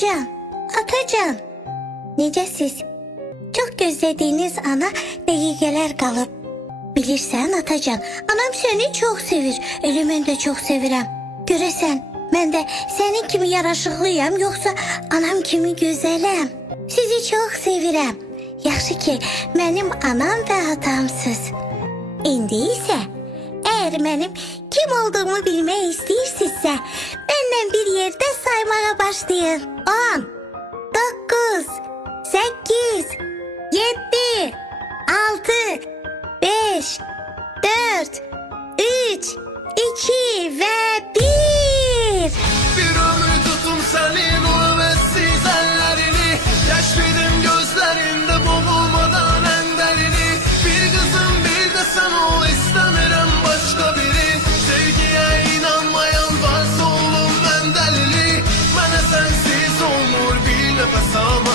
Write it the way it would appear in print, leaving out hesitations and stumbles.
Atacan, Atacan. Necəsiz? Çok gözlediğiniz ana dəqiqələr qalıb. Bilirsən Atacan, anam seni çok sevir. Elə mən də çox sevirəm. Görəsən, mən də senin kimi yaraşıqlıyam, yoksa anam kimi gözələm. Sizi çok sevirəm. Yaxşı ki, mənim anam və atamsız. İndi isə, eğer benim kim olduğumu bilmək istəyirsinizsə, benden bir yerde saymaya başlayın. 10, 9, 8, 7, 6, 5, 4, 3, 2 ve 1. Bir ömür tutum senin o hevessiz ellerini, yaşlıydın gözlerinde boğulmadan en derini. Bir kızım bir de sen ol, istemiyorum başka biri. Sevgiye inanmayan varsa oğlum ben delili. Bana sensiz olur bir nefes alma.